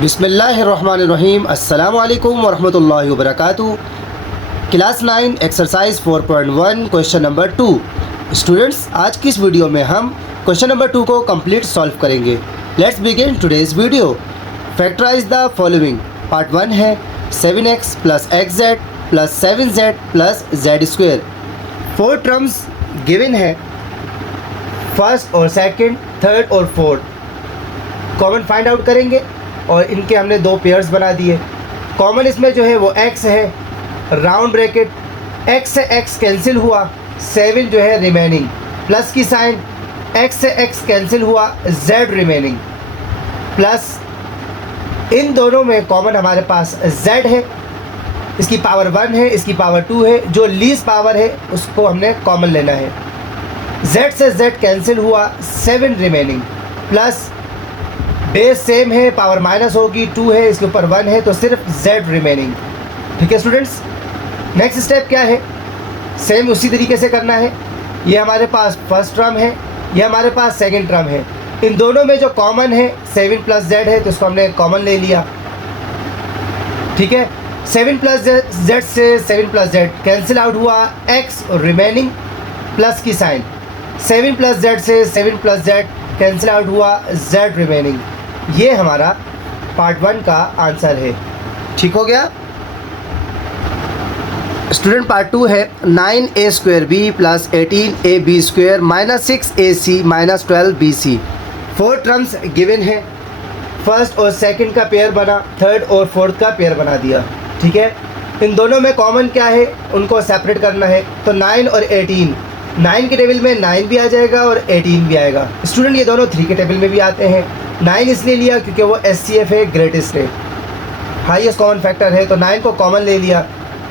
बिस्मिल्लाहिर्रहमानिर्रहीम अस्सलामुअलैकुम वरहमतुल्लाहि वबरकातुहू। Class 9 exercise 4.1 question number 2। Students, आज की इस वीडियो में हम क्वेश्चन नंबर 2 को कंप्लीट सॉल्व करेंगे। Let's begin today's video. Factorise the following. Part 1 है 7x plus xz plus 7z plus Z square. 4 terms given है, फर्स्ट और सेकंड, थर्ड और फोर्थ। कॉमन फाइंड आउट करेंगे और इनके हमने दो पेयर्स बना दिए। कॉमन इसमें जो है वो x है, राउंड ब्रैकेट, x से x कैंसिल हुआ, 7 जो है रिमेनिंग, प्लस की साइन, x से x कैंसिल हुआ, z रिमेनिंग, प्लस इन दोनों में कॉमन हमारे पास z है, इसकी पावर 1 है, इसकी पावर 2 है, जो लीस्ट पावर है उसको हमने कॉमन लेना है। z से z कैंसिल हुआ, 7 रिमेनिंग, प्लस बेस सेम है, पावर माइनस होगी, 2 है, इसके ऊपर 1 है, तो सिर्फ z रिमेनिंग। ठीक है स्टूडेंट्स, नेक्स्ट स्टेप क्या है, सेम उसी तरीके से करना है। ये हमारे पास फर्स्ट टर्म है, ये हमारे पास सेकंड टर्म है। इन दोनों में जो कॉमन है 7 प्लस z है, तो इसको हमने कॉमन ले लिया। ठीक है, 7 प्लस z से 7 प्लस z कैंसिल आउट हुआ, x रिमेनिंग, प्लस की साइन, 7 प्लस z से 7 प्लस z कैंसिल आउट हुआ, z रिमेनिंग। ये हमारा पार्ट 1 का आंसर है। ठीक हो गया स्टूडेंट। पार्ट 2 है 9a square B plus 18ab square minus 6ac minus 12bc। 4 terms given है, फर्स्ट और सेकंड का पेयर बना, थर्ड और फोर्थ का पेयर बना दिया। ठीक है, इन दोनों में कॉमन क्या है उनको सेपरेट करना है। तो 9 और 18, 9 के टेबल में 9 भी आ जाएगा और 18 भी आएगा। स्टूडेंट ये दोनों 3 के टेबल में भी आते हैं। 9 इसलिए लिया क्योंकि वो SCF है, ग्रेटेस्ट है, हाईएस्ट कॉमन फैक्टर है, तो 9 को कॉमन ले लिया।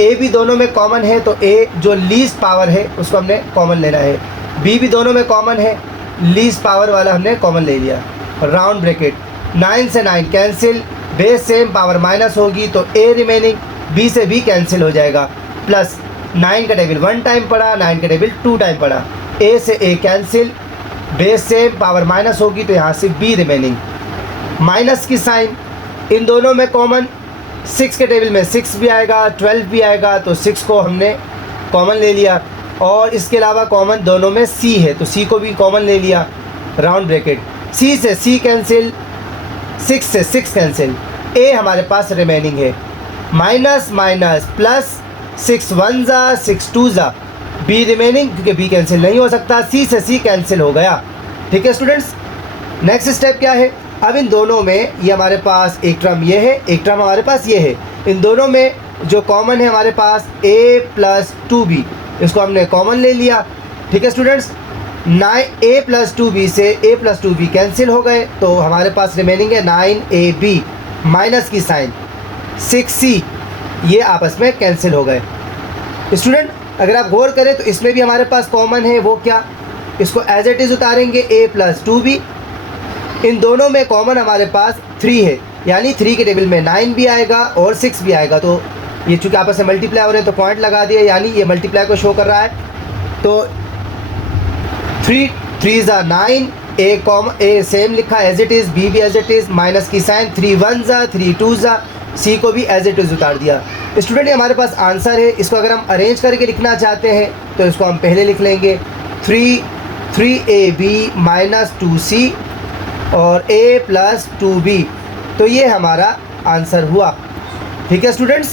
A भी दोनों में कॉमन है, तो A जो लीस्ट पावर है उसको हमने कॉमन लेना है। B भी दोनों में कॉमन है, लीस्ट पावर वाला हमने कॉमन ले लिया। राउंड ब्रैकेट, 9 से 9 cancel, base same, power minus होगी, तो A रिमेनिंग, B से B कैंसिल हो जाएगा, प्लस 9 का टेबल 1 टाइम पड़ा, 9 का टेबल 2 टाइम पड़ा, A से A cancel, base same, power minus होगी, तो यहाँ से B रिमेनिंग, माइनस की साइन, इन दोनों में कॉमन, 6 के टेबल में 6 भी आएगा, 12 भी आएगा, तो 6 को हमने कॉमन ले लिया। और इसके अलावा कॉमन दोनों में C है, तो C को भी कॉमन ले लिया। राउंड ब्रैकेट, C से C कैंसिल, 6 से 6 कैंसिल, A हमारे पास रिमेनिंग है, माइनस माइनस प्लस, 6 1 जा 6 2 जा, B रिमेनिंग, क्योंकि B कैंसिल नहीं हो सकता, C से C कैंसिल हो गया। ठीक है स्टूडेंट्स, नेक्स्ट स्टेप क्या है, अब इन दोनों में ये हमारे पास एक टर्म ये है, एक टर्म हमारे पास ये है। इन दोनों में जो कॉमन है हमारे पास a प्लस 2b, इसको हमने कॉमन ले लिया। ठीक है स्टूडेंट्स, 9a प्लस 2b से a प्लस 2b कैंसिल हो गए, तो हमारे पास रिमेनिंग है 9ab, माइनस की साइन, 6c, ये आपस में कैंसिल हो गए। स्टूडेंट अगर आप गौर करें तो इसमें भी हमारे पास कॉमन है, वो क्या, इसको एज इट इज़ उतारेंगे, a प्लस 2b। इन दोनों में कॉमन हमारे पास 3 है, यानी 3 के टेबल में 9 भी आएगा और 6 भी आएगा, तो ये चूँकि आपस में मल्टीप्लाई हो रहे हैं तो पॉइंट लगा दिया, यानी ये मल्टीप्लाई को शो कर रहा है। तो 3 3 ज़ा 9, a सेम लिखा एज इट इज़, b भी एज इट इज़, माइनस की साइन, 3 1 ज़ा 3 2 ज़ा, c को भी एज इट इज़ उतार दिया। स्टूडेंट ये हमारे पास आंसर है। इसको अगर हम अरेंज करके लिखना चाहते हैं तो इसको हम पहले लिख लेंगे 3ab माइनस 2c और a प्लस 2b, तो ये हमारा आंसर हुआ। ठीक है स्टूडेंट्स,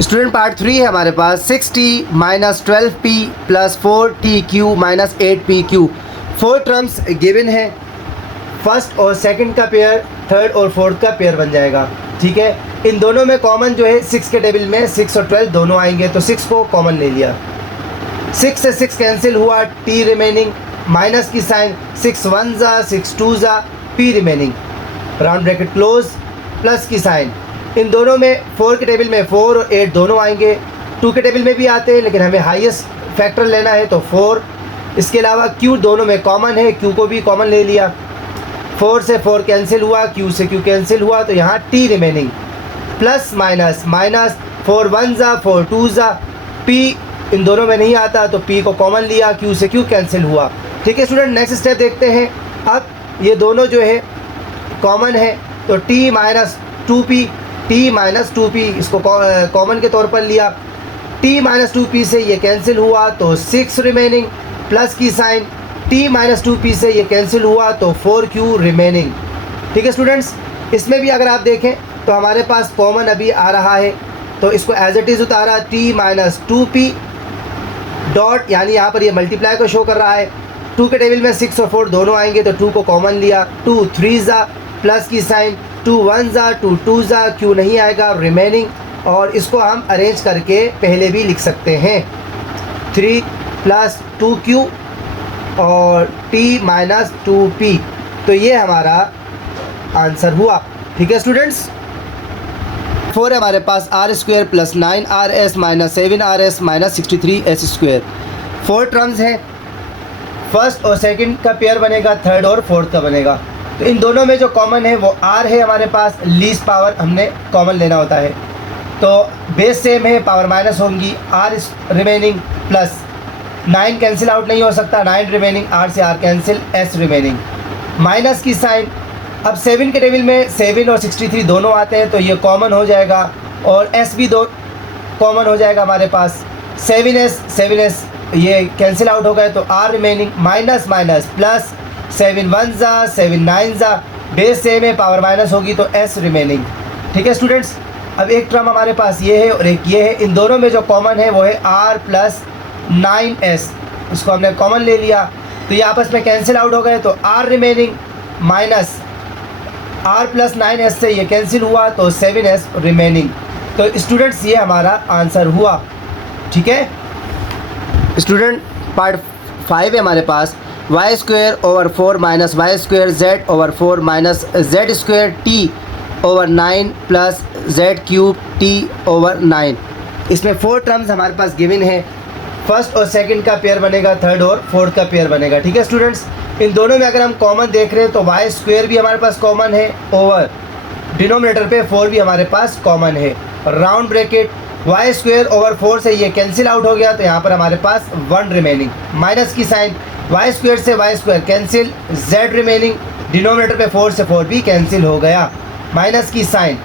स्टूडेंट पार्ट 3 है हमारे पास 6t minus 12p plus 4tq minus 8pq। 4 terms given है, फर्स्ट और सेकंड का पेयर, थर्ड और फोर्थ का पेयर बन जाएगा। ठीक है, इन दोनों में कॉमन जो है 6 के टेबल में 6 और 12 दोनों आएंगे, तो 6 को कॉमन ले लिया। 6 से 6 कैंसिल हुआ, t रिमेनिंग, माइनस की साइन, 6 1 जा 6 2 जा, p remaining, round bracket close, plus की साइन, इन दोनों में 4 के टेबल में 4 और 8 दोनों आएंगे, 2 के टेबल में भी आते हैं, लेकिन हमें हाईएस्ट फैक्टर लेना है तो 4। इसके अलावा q दोनों में कॉमन है, q को भी कॉमन ले लिया। 4 से 4 कैंसिल हुआ, q से q कैंसिल हुआ, तो यहाँ t remaining, plus minus minus, 4 1 जा 4 2 जा, p इन दोनों में नहीं आता तो p को कॉमन लिया, q से q कैंसिल हुआ। ठीक है स्टूडेंट, नेक्स्ट स्टेप देखते हैं। अब ये दोनों जो है कॉमन है, तो t minus 2p, t minus 2p इसको कॉमन के तौर पर लिया। t माइनस 2p से ये कैंसिल हुआ तो 6 रिमेनिंग, प्लस की साइन t माइनस 2p से ये कैंसिल हुआ तो 4q रिमेनिंग। ठीक है स्टूडेंट्स, इसमें भी अगर आप देखें तो हमारे पास कॉमन अभी आ रहा है, तो इसको एज इट इज़ उतारा t माइनस 2p डॉट, यानी यहाँ पर ये मल्टीप्लाई को शो कर रहा है। 2 के टेबल में 6 और 4 दोनों आएंगे तो 2 को कॉमन लिया, 2 3 ज़ा, प्लस की साइन 2 1 ज़ा, 2 2 ज़ा, q नहीं आएगा रिमेनिंग, और इसको हम अरेंज करके पहले भी लिख सकते हैं 3 प्लस 2q और t माइनस 2p। तो ये हमारा आंसर हुआ। ठीक है स्टूडेंट्स, 4 है हमारे पास R square plus 9RS minus 7RS minus 63S square. 4 terms हैं, फर्स्ट और सेकंड का पेयर बनेगा, थर्ड और फोर्थ का बनेगा। तो इन दोनों में जो कॉमन है वो r है हमारे पास, लीस्ट पावर हमने कॉमन लेना होता है। तो बेस सेम है, पावर माइनस होंगी, r remaining plus 9 cancel out नहीं हो सकता, 9 रिमेनिंग, r से r cancel, s remaining, minus की साइन। अब 7 के टेबल में 7 और 63 दोनों आते हैं तो ये कॉमन हो जाएगा, और s भी दो कॉमन हो जाएगा हमारे पास, 7s ये कैंसिल आउट हो गए तो r remaining, minus minus plus, 7 1 ज़ा, 7 9 ज़ा, बेस सेम है, पावर माइनस होगी तो s रिमेनिंग। ठीक है स्टूडेंट्स, अब एक टर्म हमारे पास ये है और एक ये है, इन दोनों में जो कॉमन है वो है r प्लस 9s, इसको हमने कॉमन ले लिया तो ये आपस में कैंसिल आउट हो गए तो r remaining, minus r plus 9s से ये कैंसिल हुआ तो 7s रिमेनिंग। तो स्टूडेंट्स ये हमारा आंसर हुआ। ठीक है स्टूडेंट, पार्ट 5 है हमारे पास, Y square over 4 minus Y square Z over 4 minus Z square T over 9 plus Z cube T over 9। इसमें 4 टर्म्स हमारे पास गिवन है, फर्स्ट और सेकंड का पेयर बनेगा, थर्ड और फोर्थ का पेयर बनेगा। ठीक है स्टूडेंट्स, इन दोनों में अगर हम कॉमन देख रहे हैं तो वाई स्क्वायर भी हमारे पास कॉमन है, ओवर डिनोमिनेटर पे 4 भी हमारे पास कॉमन है, round bracket, Y square over 4 से ये कैंसिल आउट हो गया तो यहाँ पर हमारे पास 1 रिमेनिंग, माइनस की साइन, वाई स्क्वायर से Y square cancel, Z remaining, denominator पे 4 से 4 भी कैंसिल हो गया, माइनस की साइन,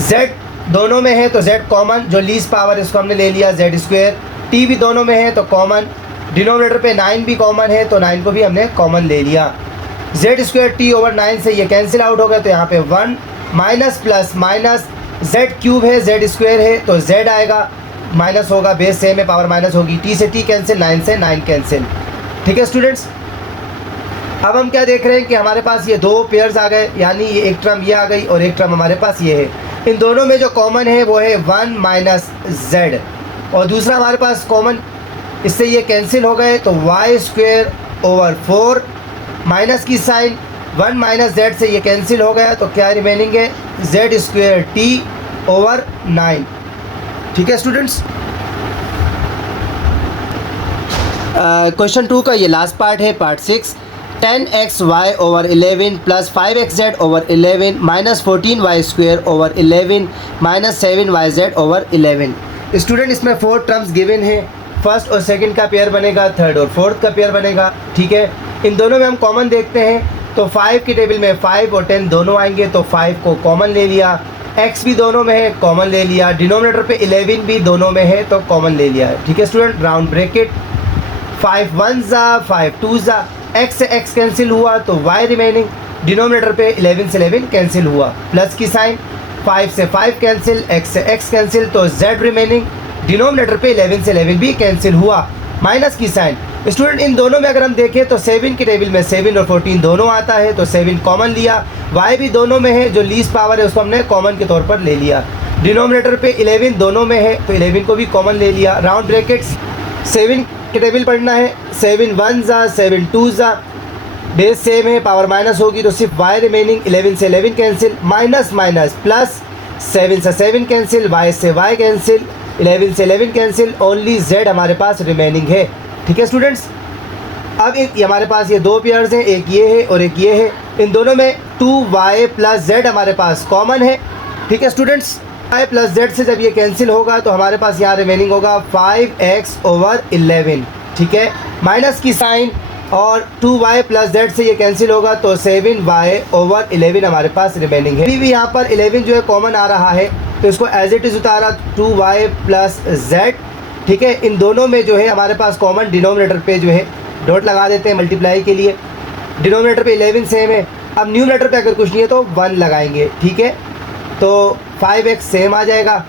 जेड दोनों में है तो जेड कॉमन, जो लीस्ट पावर इसको हमने ले लिया जेड स्क्वायर, टी भी दोनों में है तो कॉमन, डिनोमिनेटर पे 9 भी कॉमन है तो 9 को भी हमने कॉमन ले लिया, जेड स्क्वायर टी ओवर 9 से ये कैंसिल आउट हो गया तो यहाँ पे 1, minus plus minus, Z cube है, जेड स्क्वायर है तो जेड आएगा, माइनस होगा, बेस सेम है, पावर माइनस होगी, टी से टी कैंसिल, 9 से 9 कैंसिल। ठीक है स्टूडेंट्स, अब हम क्या देख रहे हैं कि हमारे पास ये 2 पेयर्स आ गए, यानी ये एक टर्म ये आ गई और एक टर्म हमारे पास ये है। इन दोनों में जो कॉमन है वो है 1 माइनस जेड, और दूसरा हमारे पास कॉमन, इससे ये कैंसिल हो गए तो वाई स्क्वायर ओवर 4 माइनस की साइन, 1 माइनस जेड से ये कैंसिल हो गया तो क्या रिमेनिंग है, जेड स्क्वायर टी ओवर 9। ठीक है स्टूडेंट्स, क्वेश्चन 2 का ये लास्ट पार्ट है, part 6, 10xy over 11 plus 5xz over 11 minus 14y square over 11 minus 7yz over 11। Student, इसमें 4 टर्म्स गिवन है, फर्स्ट और सेकंड का पेयर बनेगा, थर्ड और फोर्थ का पेयर बनेगा। ठीक है, इन दोनों में हम कॉमन देखते हैं तो 5 की टेबल में 5 और 10 दोनों आएंगे तो 5 को कॉमन ले लिया, x भी दोनों में है कॉमन ले लिया, डिनोमिनेटर पे 11 भी दोनों में है तो कॉमन ले लिया है। ठीक है स्टूडेंट, राउंड ब्रैकेट, 5 1 ज़ा, 5 2 ज़ा, x से x कैंसिल हुआ तो y रिमेनिंग, डिनोमिनेटर पे 11 से 11 कैंसिल हुआ, प्लस की साइन, 5 से 5 कैंसिल, x से x कैंसिल तो z रिमेनिंग, डिनोमिनेटर पे 11 से 11 भी कैंसिल हुआ, माइनस की साइन। स्टूडेंट, इन दोनों में अगर हम देखें तो 7 की टेबल में 7 और 14 दोनों आता है तो 7 कॉमन लिया, y भी दोनों में है, जो लीस्ट पावर है उसको हमने कॉमन के तौर पर ले लिया, डिनोमिनेटर पे 11 दोनों में है तो 11 को भी कॉमन ले लिया, राउंड ब्रैकेट्स, 7 के टेबल पढ़ना है, 7 1 ज़ा, 7 2 ज़ा, बेस सेम है, पावर माइनस होगी तो सिर्फ y रिमेनिंग, 11 से 11 कैंसिल, माइनस माइनस प्लस, 7 से 7 कैंसिल, y से y कैंसिल, 11 से 11 कैंसिल, ओनली z हमारे पास रिमेनिंग है। ठीक है स्टूडेंट्स, अब हमारे पास ये 2 पेयर्स हैं, एक ये है और एक ये है, इन दोनों में 2y प्लस z हमारे पास कॉमन है। ठीक है स्टूडेंट्स, y प्लस z से जब ये कैंसिल होगा तो हमारे पास यहाँ रिमेनिंग होगा 5x ओवर 11। ठीक है, माइनस की साइन, और 2y प्लस जेड से ये कैंसिल होगा तो 7y/11 हमारे पास रिमेनिंग है। अभी भी यहाँ पर 11 जो है कॉमन आ रहा है तो इसको एज इट इज़ उतारा 2y प्लस जेड, ठीक है। इन दोनों में जो है हमारे पास कॉमन डिनोमिनेटर पे जो है डॉट लगा देते हैं मल्टीप्लाई के लिए। डिनोमिनेटर पे 11 सेम है, अब न्यूमरेटर पे अगर कुछ नहीं है तो 1 लगाएंगे, ठीक है। तो 5x सेम आ जाएगा,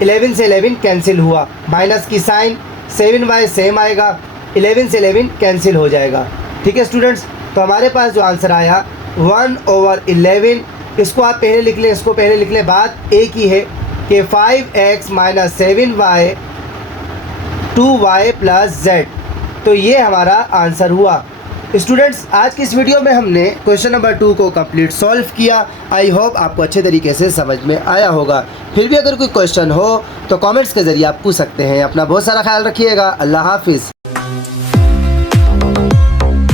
11 से 11 कैंसिल हुआ, माइनस की साइन, 7y सेम आएगा, 11 से 11 कैंसिल हो जाएगा, ठीक है स्टूडेंट्स। तो हमारे पास जो आंसर आया 1/11, इसको आप पहले लिख लें, इसको पहले लिख लें। बात एक ही है कि 5x minus 7y 2y plus z, तो ये हमारा आंसर हुआ। स्टूडेंट्स, आज की इस वीडियो में हमने क्वेश्चन नंबर 2 को कंप्लीट सॉल्व किया। आई होप आपको अच्छे तरीके से समझ में आया होगा। फिर भी अगर कोई क्वेश्चन हो तो कमेंट्स के ज़रिए आप पूछ सकते हैं। अपना बहुत सारा ख्याल रखिएगा। अल्लाह हाफिज़।